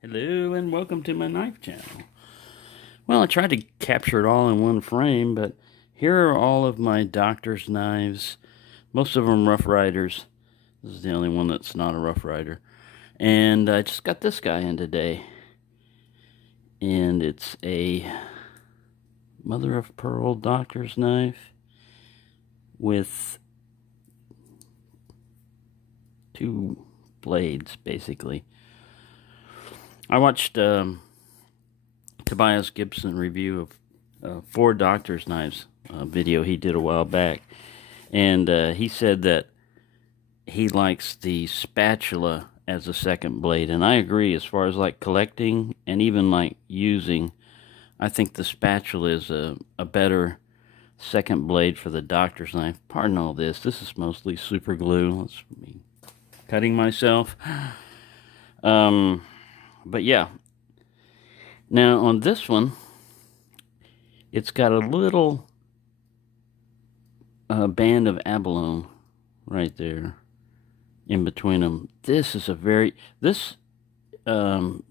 Hello and welcome to my knife channel. Well, I tried to capture it all in one frame, but here are all of my doctor's knives. Most of them Rough Riders. This is the only one that's not a Rough Rider. And I just got this guy in today. And it's a Mother of Pearl doctor's knife with two blades, basically. I watched Tobias Gibson review of 4 doctor's knives video he did a while back, and he said that he likes the spatula as a second blade, and I agree. As far as like collecting and even like using, I think the spatula is a better second blade for the doctor's knife. Pardon all this. This is mostly super glue. That's me cutting myself. But yeah. Now on this one, it's got a little band of abalone right there in between them. This is doesn't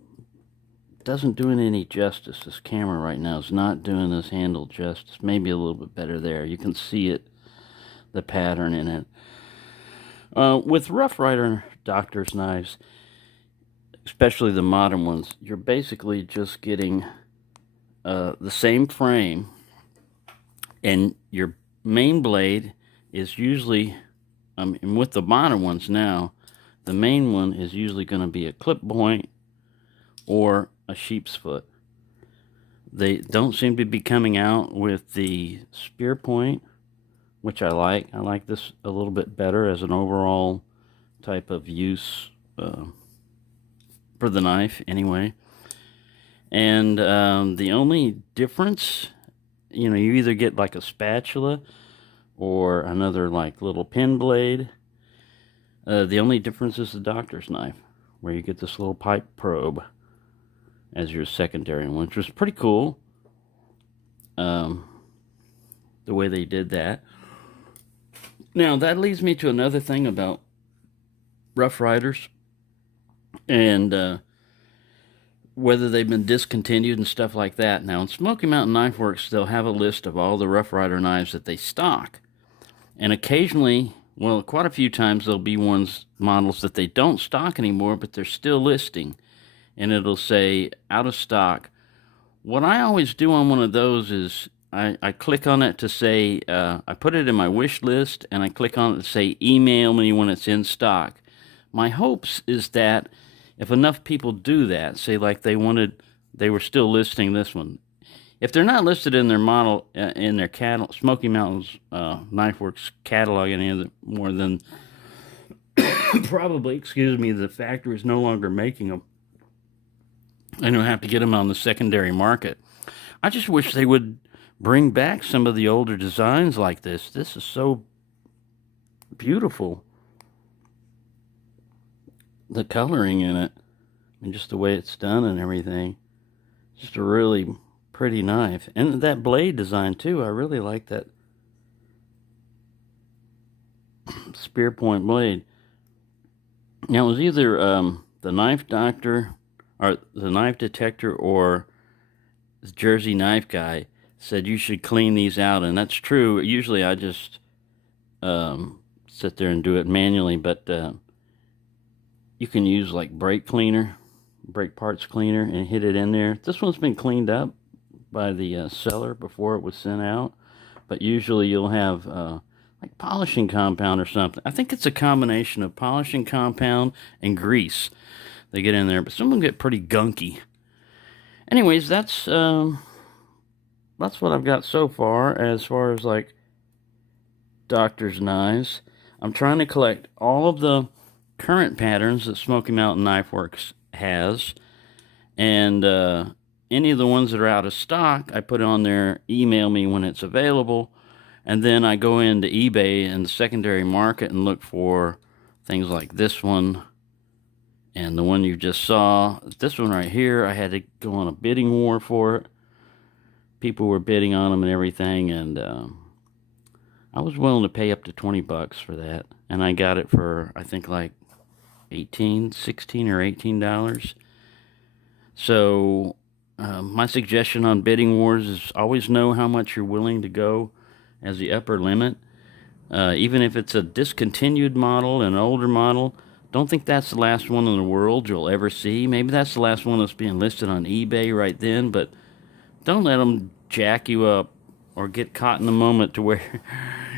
do it any justice. This camera right now is not doing this handle justice. Maybe a little bit better there. You can see it, the pattern in it. With Rough Rider doctor's knives, especially the modern ones, you're basically just getting the same frame, and your main blade is usually, and with the modern ones now, the main one is usually going to be a clip point or a sheep's foot. They don't seem to be coming out with the spear point, which I like. I like this a little bit better as an overall type of use for the knife anyway. And the only difference, you either get like a spatula or another like little pin blade. The only difference is the doctor's knife, where you get this little pipe probe as your secondary one, which was pretty cool, the way they did that. Now that leads me to another thing about Rough Riders and whether they've been discontinued and stuff like that. Now, in Smoky Mountain Knife Works, they'll have a list of all the Rough Rider knives that they stock. And occasionally, well, quite a few times, there'll be models that they don't stock anymore, but they're still listing. And it'll say, out of stock. What I always do on one of those is I click on it to say, I put it in my wish list, and I click on it to say, email me when it's in stock. My hopes is that if enough people do that, say like they were still listing this one. If they're not listed in their model, in their catalog, Smoky Mountain's Knife Works catalog any more than probably, the factory is no longer making them. I don't have to get them on the secondary market. I just wish they would bring back some of the older designs like this. This is so beautiful. The coloring in it, and just the way it's done and everything. Just a really pretty knife. And that blade design too, I really like that spear point blade. Now it was either the Knife Doctor or the Knife Detector or the Jersey Knife Guy said you should clean these out, and that's true. Usually I just sit there and do it manually, but you can use like brake parts cleaner, and hit it in there. This one's been cleaned up by the seller before it was sent out, but usually you'll have like polishing compound or something. I think it's a combination of polishing compound and grease they get in there, but some of them get pretty gunky. Anyways, that's what I've got so far as like doctor's knives. I'm trying to collect all of the current patterns that Smoky Mountain Knife Works has, and any of the ones that are out of stock, I put on there, email me when it's available, and then I go into eBay and the secondary market and look for things like this one and the one you just saw. This one right here, I had to go on a bidding war for it. People were bidding on them and everything, and I was willing to pay up to $20 for that, and I got it for, I think, like $16 or $18. So my suggestion on bidding wars is always know how much you're willing to go as the upper limit. Even if it's a discontinued model, an older model, don't think that's the last one in the world you'll ever see. Maybe that's the last one that's being listed on eBay right then, but don't let them jack you up or get caught in the moment to where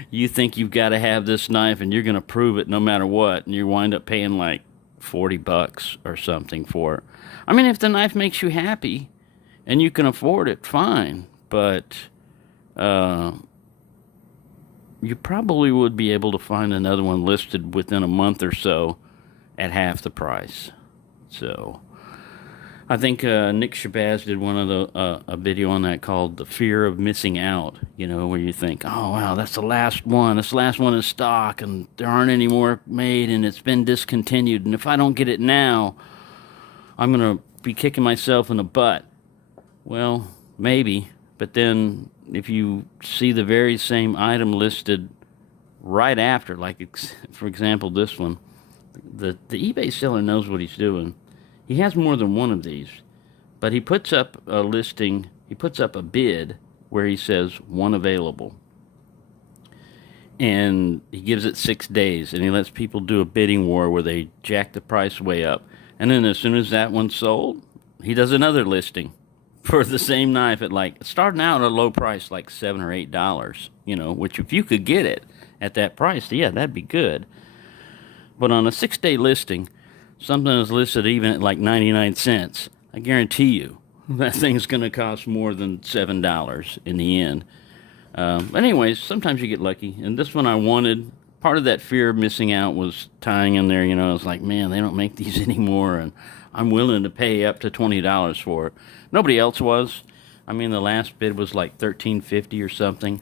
you think you've got to have this knife and you're going to prove it no matter what, and you wind up paying like $40 or something for it. I mean, if the knife makes you happy and you can afford it, fine, but you probably would be able to find another one listed within a month or so at half the price. So I think Nick Shabazz did one of the a video on that called "The Fear of Missing Out." You know, where you think, "Oh wow, that's the last one. That's the last one in stock, and there aren't any more made, and it's been discontinued. And if I don't get it now, I'm gonna be kicking myself in the butt." Well, maybe, but then if you see the very same item listed right after, like for example this one, the eBay seller knows what he's doing. He has more than one of these, but he puts up a listing, he puts up a bid where he says one available. And he gives it 6 days, and he lets people do a bidding war where they jack the price way up. And then as soon as that one's sold, he does another listing for the same knife at like, starting out at a low price, like $7 or $8, you know, which if you could get it at that price, yeah, that'd be good. But on a 6-day listing, something is listed even at like 99 cents. I guarantee you that thing's going to cost more than $7 in the end. But anyways, sometimes you get lucky. And this one I wanted. Part of that fear of missing out was tying in there. You know, I was like, man, they don't make these anymore, and I'm willing to pay up to $20 for it. Nobody else was. I mean, the last bid was like $13.50 or something.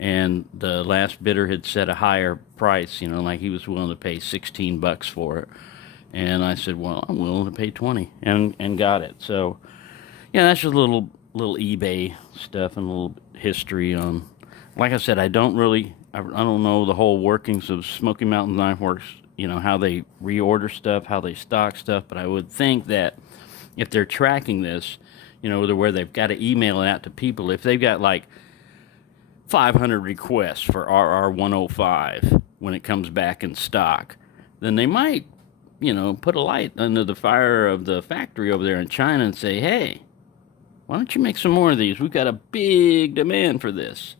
And the last bidder had set a higher price, you know, like he was willing to pay $16 for it. And I said, well, I'm willing to pay 20, and got it. So, yeah, that's just a little eBay stuff and a little history on. Like I said, I don't know the whole workings of Smoky Mountain Knife Works, you know, how they reorder stuff, how they stock stuff. But I would think that if they're tracking this, you know, where they've got to email it out to people, if they've got like 500 requests for RR105 when it comes back in stock, then they might, you know, put a light under the fire of the factory over there in China and say, hey, why don't you make some more of these? We've got a big demand for this.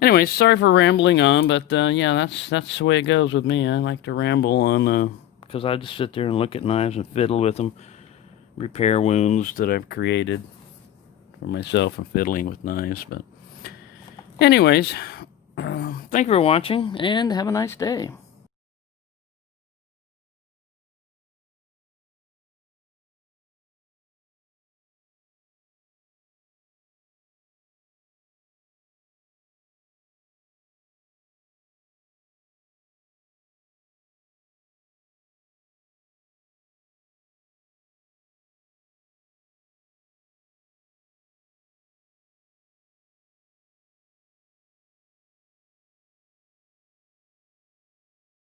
Anyway, sorry for rambling on, but yeah, that's the way it goes with me. I like to ramble on because I just sit there and look at knives and fiddle with them, repair wounds that I've created for myself from fiddling with knives. But anyways, thank you for watching, and have a nice day.